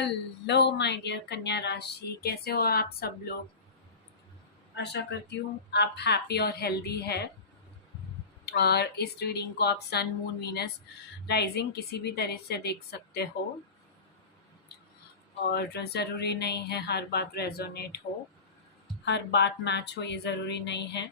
Hello my dear कन्या राशि, कैसे हो आप सब लोग। आशा करती हूँ आप हैप्पी और हेल्दी है। और इस रीडिंग को आप सन, मून, वीनस, राइजिंग किसी भी तरह से देख सकते हो। और ज़रूरी नहीं है हर बात रेजोनेट हो, हर बात मैच हो, ये ज़रूरी नहीं है।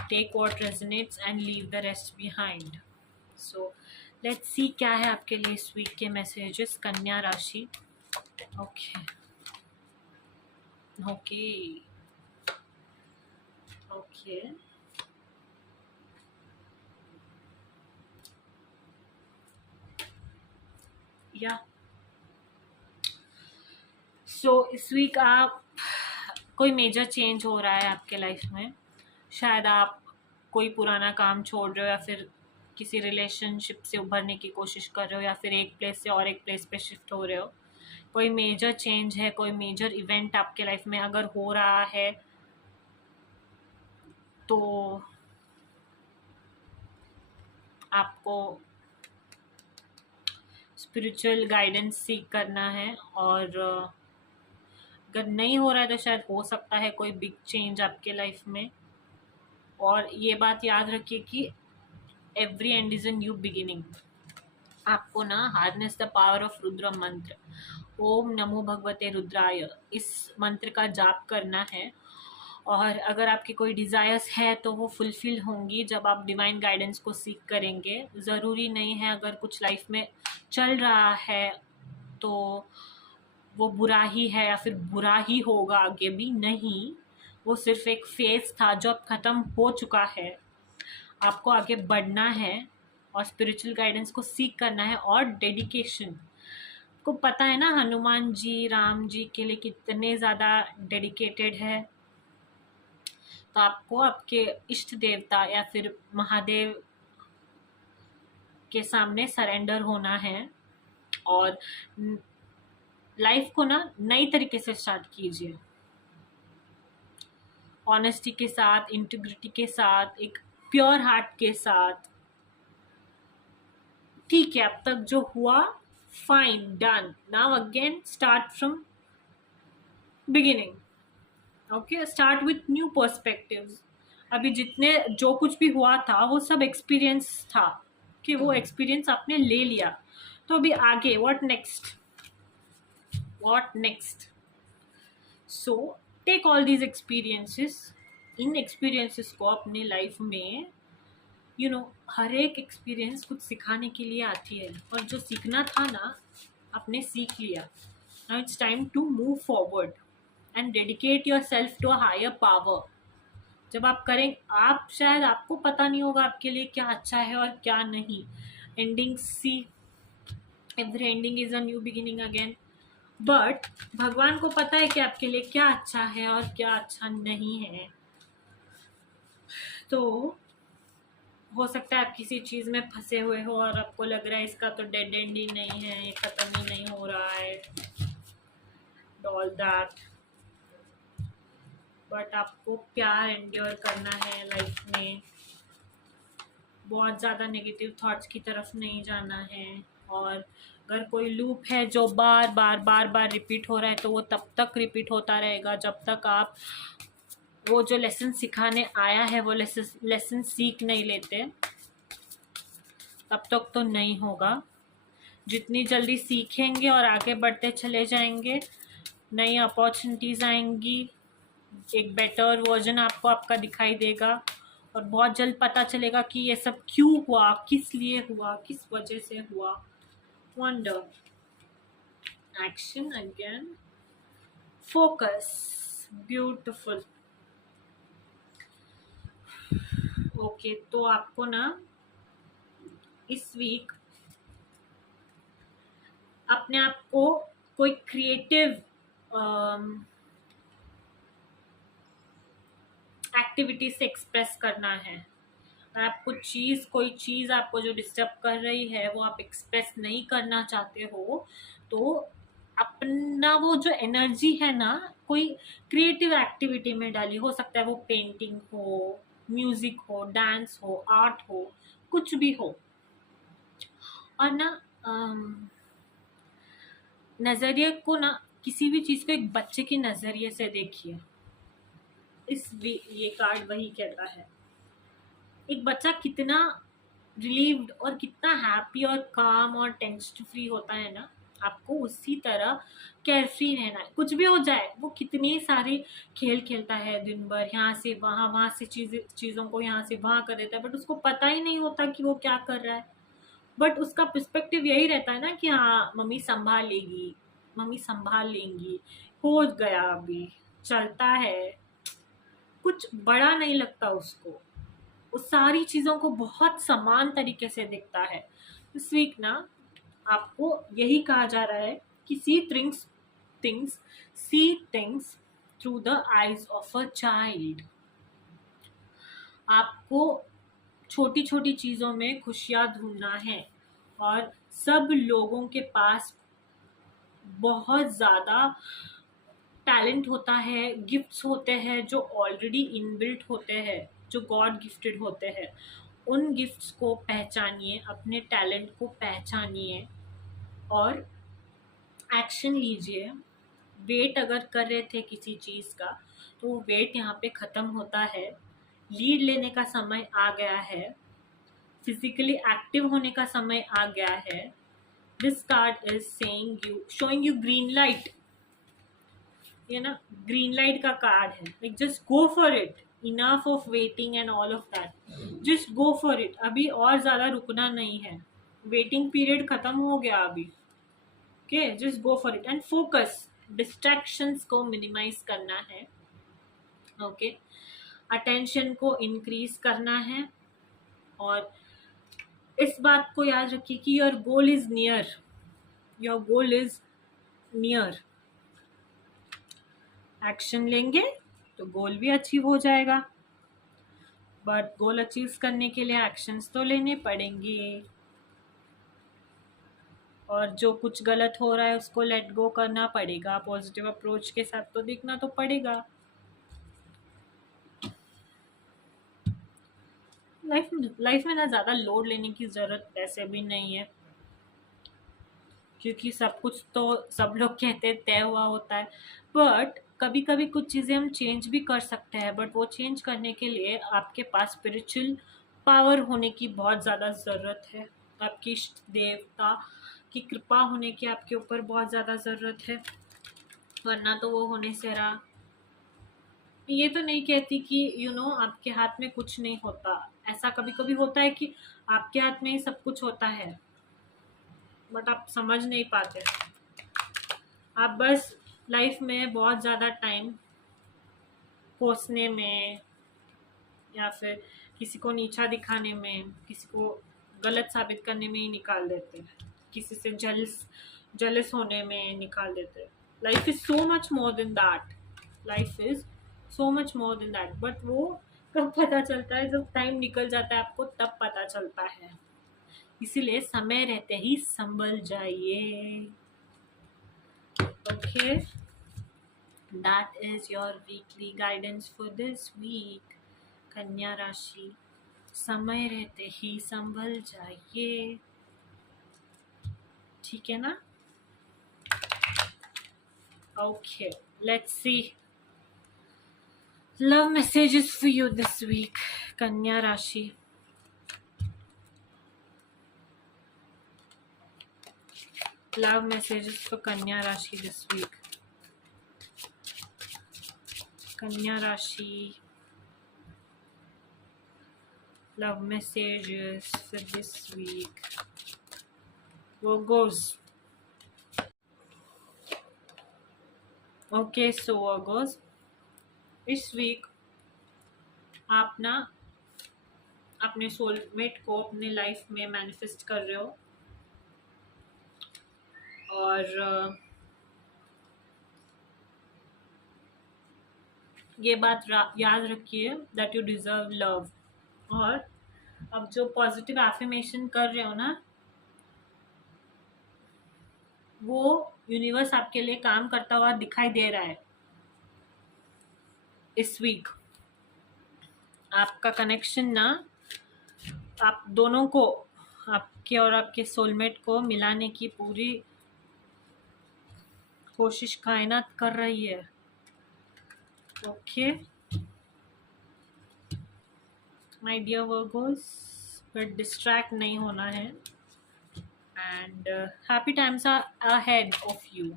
Take what resonates and leave the rest behind. So let's see क्या है आपके लिए इस वीक के मैसेजेस कन्या राशि। ओके ओके ओके या इस वीक आप कोई मेजर चेंज हो रहा है आपके लाइफ में। शायद आप कोई पुराना काम छोड़ रहे हो, या फिर किसी रिलेशनशिप से उभरने की कोशिश कर रहे हो, या फिर एक प्लेस से और एक प्लेस पे शिफ्ट हो रहे हो। कोई मेजर चेंज है, कोई मेजर इवेंट आपके लाइफ में अगर हो रहा है तो आपको स्पिरिचुअल गाइडेंस सीख करना है। और अगर नहीं हो रहा है तो शायद हो सकता है कोई बिग चेंज आपके लाइफ में। और ये बात याद रखिए कि every and is a new beginning. आपको ना harness the power of Rudra मंत्र, ओम नमो भगवते रुद्राय, इस मंत्र का जाप करना है। और अगर आपकी कोई डिज़ायर्स है तो वो फुलफिल होंगी जब आप डिवाइन गाइडेंस को सीख करेंगे। ज़रूरी नहीं है अगर कुछ लाइफ में चल रहा है तो वो बुरा ही है या फिर बुरा ही होगा आगे भी, नहीं। वो सिर्फ एक फेज था जो अब ख़त्म हो चुका है। आपको आगे बढ़ना है और स्पिरिचुअल गाइडेंस को सीख करना है। और डेडिकेशन को पता है ना, हनुमान जी राम जी के लिए कितने ज़्यादा डेडिकेटेड है। तो आपको आपके इष्ट देवता या फिर महादेव के सामने सरेंडर होना है। और लाइफ को ना नई तरीके से स्टार्ट कीजिए, ऑनेस्टी के साथ, इंटीग्रिटी के साथ, एक प्योर हार्ट के साथ। ठीक है, अब तक जो हुआ fine, done, now again start from beginning. Okay, start with new perspectives. अभी जितने जो कुछ भी हुआ था वो सब एक्सपीरियंस था, कि वो एक्सपीरियंस आपने ले लिया। तो अभी आगे what next, what next. So take all these experiences. इन एक्सपीरियंसेस को अपनी लाइफ में हर एक एक्सपीरियंस कुछ सिखाने के लिए आती है। और जो सीखना था ना, आपने सीख लिया। Now it's time to move forward and dedicate yourself to a higher power. जब आप करें, आप शायद आपको पता नहीं होगा आपके लिए क्या अच्छा है और क्या नहीं। Ending see, every ending is a new beginning again. But भगवान को पता है कि आपके लिए क्या अच्छा है और क्या अच्छा नहीं है। तो हो सकता है आप किसी चीज में फंसे हुए हो और आपको लग रहा है इसका तो डेड एंड ही नहीं है, ये खत्म ही नहीं हो रहा है, ऑल दैट। बट आपको प्यार एंड्योर करना है लाइफ में। बहुत ज़्यादा नेगेटिव थॉट्स की तरफ नहीं जाना है। और अगर कोई लूप है जो बार बार बार बार रिपीट हो रहा है तो वो तब तक रिपीट होता रहेगा जब तक आप वो जो लेसन सिखाने आया है वो लेसन सीख नहीं लेते, तब तक तो नहीं होगा। जितनी जल्दी सीखेंगे और आगे बढ़ते चले जाएंगे, नई अपॉर्चुनिटीज़ आएंगी, एक बेटर वर्जन आपको आपका दिखाई देगा। और बहुत जल्द पता चलेगा कि ये सब क्यों हुआ, किस लिए हुआ, किस वजह से हुआ। Wonder, action again, focus, beautiful. Okay, तो आपको ना इस वीक अपने आप को कोई क्रिएटिव एक्टिविटी से एक्सप्रेस करना है। अगर आप कोई चीज़ आपको जो डिस्टर्ब कर रही है वो आप एक्सप्रेस नहीं करना चाहते हो, तो अपना वो जो एनर्जी है ना कोई क्रिएटिव एक्टिविटी में डालिए। हो सकता है वो पेंटिंग हो, म्यूजिक हो, डांस हो, आर्ट हो, कुछ भी हो। और ना नज़रिए को ना, किसी भी चीज़ को एक बच्चे के नज़रिए से देखिए। ये कार्ड वही कहता है। एक बच्चा कितना रिलीव्ड और कितना हैप्पी और काम और टेंशन फ्री होता है ना, आपको उसी तरह केयर फ्री रहना है। कुछ भी हो जाए, वो कितने सारे खेल खेलता है दिन भर, यहाँ से वहाँ, वहाँ से चीज़ों को यहाँ से वहाँ कर देता है, बट उसको पता ही नहीं होता कि वो क्या कर रहा है। बट उसका पर्सपेक्टिव यही रहता है ना कि हाँ, मम्मी संभाल लेगी, मम्मी संभाल लेंगी, हो गया, अभी चलता है। कुछ बड़ा नहीं लगता उसको, वो सारी चीज़ों को बहुत समान तरीके से दिखता है। इस वीक ना आपको यही कहा जा रहा है कि see things through the eyes of a child. आपको छोटी छोटी चीज़ों में खुशियाँ ढूंढना है, और सब लोगों के पास बहुत ज़्यादा टैलेंट होता है, गिफ्ट्स होते हैं जो ऑलरेडी इनबिल्ट होते हैं, जो गॉड गिफ्टेड होते हैं। उन गिफ्ट्स को पहचानिए, अपने टैलेंट को पहचानिए और एक्शन लीजिए। वेट अगर कर रहे थे किसी चीज़ का, तो वो वेट यहाँ पे ख़त्म होता है। लीड लेने का समय आ गया है, फिजिकली एक्टिव होने का समय आ गया है। This card is showing you green light. ये ना ग्रीन लाइट का कार्ड है, like just go for it, enough of waiting and all of that, just go for it. अभी और ज़्यादा रुकना नहीं है, वेटिंग पीरियड ख़त्म हो गया अभी। Okay, just go for it and focus. Distractions को मिनिमाइज करना है। ओके, अटेंशन को इंक्रीज करना है। और इस बात को याद रखिए कि your goal is near, your goal is near. Action लेंगे तो गोल भी अचीव हो जाएगा, बट गोल अचीव करने के लिए एक्शंस तो लेने पड़ेंगे। और जो कुछ गलत हो रहा है उसको लेट गो करना पड़ेगा, पॉजिटिव अप्रोच के साथ तो देखना तो पड़ेगा। लाइफ में ना ज़्यादा लोड लेने की ज़रूरत वैसे भी नहीं है, क्योंकि सब कुछ तो सब लोग कहते हैं तय हुआ होता है। बट कभी कभी कुछ चीज़ें हम चेंज भी कर सकते हैं, बट वो चेंज करने के लिए आपके पास स्पिरिचुअल पावर होने की बहुत ज़्यादा ज़रूरत है। आपकी इष्ट देवता की कृपा होने की आपके ऊपर बहुत ज़्यादा ज़रूरत है, वरना तो वो होने से रहा। ये तो नहीं कहती कि आपके हाथ में कुछ नहीं होता। ऐसा कभी कभी होता है कि आपके हाथ में ही सब कुछ होता है, बट आप समझ नहीं पाते। आप बस लाइफ में बहुत ज़्यादा टाइम कोसने में, या फिर किसी को नीचा दिखाने में, किसी को गलत साबित करने में ही निकाल देते हैं, किसी से जलस होने में निकाल देते हैं। Life is so much more than that, life is so much more than that. But वो कब पता चलता है? जब टाइम निकल जाता है आपको, तब पता चलता है। इसीलिए समय रहते ही संभल जाइए। Okay, that is your weekly guidance for this week. कन्या राशि, समय रहते ही संभल जाइए, ठीक है ना? Okay, let's see love messages for you this week, कन्या राशि। लव मैसेजेस फॉर कन्या राशि दिस वीक। कन्या राशि, love messages for this week. Virgos. Okay, so Virgos, इस वीक आप ना अपने सोलमेट को अपने लाइफ में मैनिफेस्ट कर रहे हो, और ये बात याद रखिए दैट यू डिजर्व लव। और अब जो पॉजिटिव एफर्मेशन कर रहे हो ना, वो यूनिवर्स आपके लिए काम करता हुआ दिखाई दे रहा है। इस वीक आपका कनेक्शन ना, आप दोनों को, आपके और आपके सोलमेट को मिलाने की पूरी कोशिश कायनात कर रही है। Okay my dear Virgos, but distract नहीं होना है and happy times are ahead of you.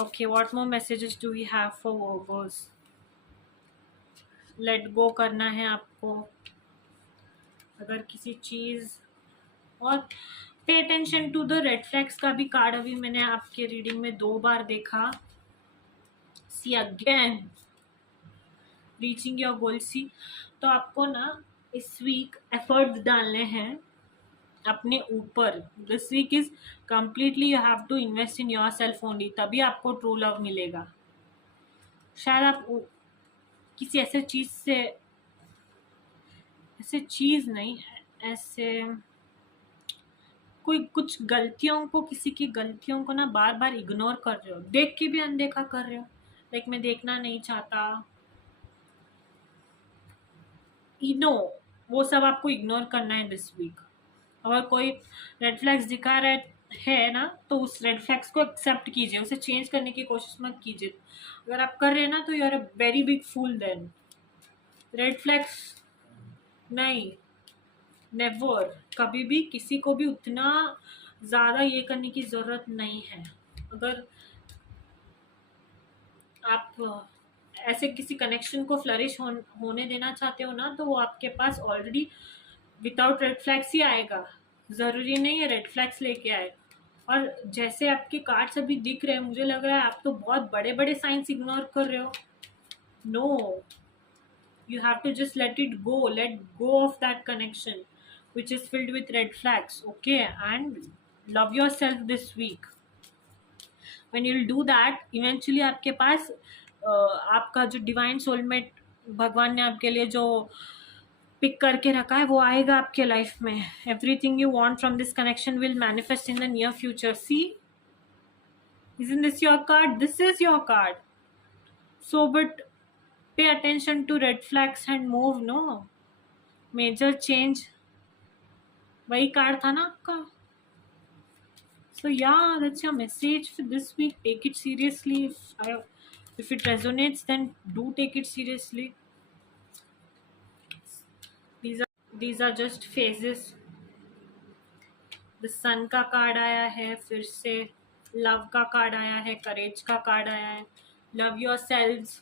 Okay what more messages do we have for Virgos? Let go करना है आपको अगर किसी चीज़, और pay attention to the red flags का भी कार्ड अभी मैंने आपके रीडिंग में 2 बार देखा। See again reaching your goal. सी तो आपको ना इस वीक एफर्ट्स डालने हैं अपने ऊपर। This week is completely you have to invest in yourself only, तभी आपको ट्रू लव मिलेगा। शायद आप किसी ऐसे चीज़ से, ऐसे चीज़ नहीं, ऐसे कोई कुछ गलतियों को, किसी की गलतियों को ना बार बार इग्नोर कर रहे हो, देख के भी अनदेखा कर रहे हो। लाइक मैं देखना नहीं चाहता, नो वो सब आपको इग्नोर करना है दिस वीक। अगर कोई रेड फ्लैग्स दिखा रहा है ना, तो उस रेड फ्लैग्स को एक्सेप्ट कीजिए, उसे चेंज करने की कोशिश मत कीजिए। अगर आप कर रहे हैं ना तो you are a very big fool. Then red flags नहीं, नेवर, कभी भी किसी को भी उतना ज़्यादा ये करने की ज़रूरत नहीं है। अगर आप ऐसे किसी कनेक्शन को फ्लरिश होने देना चाहते हो ना, तो वो आपके पास ऑलरेडी विदाउट रेड फ्लैग्स ही आएगा। ज़रूरी नहीं है रेड फ्लैग्स लेके आए। और जैसे आपके कार्ड्स अभी दिख रहे हैं, मुझे लग रहा है आप तो बहुत बड़े बड़े साइंस इग्नोर कर रहे हो। No, you have to just let go of that connection which is filled with red flags, okay? And love yourself this week. when you'll do that, eventually आपके पास आपका जो डिवाइन सोलमेट भगवान ने आपके लिए जो पिक करके रखा है वो आएगा आपके लाइफ में। Everything you want from this connection will manifest in the near future. See, isn't this your card? This is your card. So but pay attention to red flags and move, no major change, वही card था ना आपका। So yeah, that's your message for this week. Take it seriously. If it resonates, then do take it seriously. These are just phases. The sun का card आया है, फिर से love का कार्ड आया है, करेज का कार्ड आया है, love yourselves,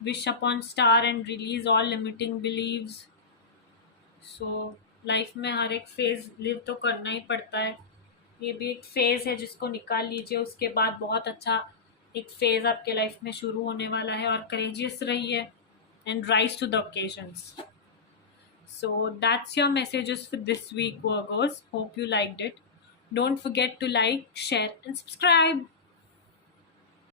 wish upon star and release all limiting beliefs. So life में हर एक फेज लिव तो करना ही पड़ता है। ये भी एक फेज है जिसको निकाल लीजिए, उसके बाद बहुत अच्छा एक फेज आपके लाइफ में शुरू होने वाला है। और करेजियस रहिए and rise to the occasions. So that's your messages for this week, Virgos. Hope you liked it. Don't forget to like, share and subscribe.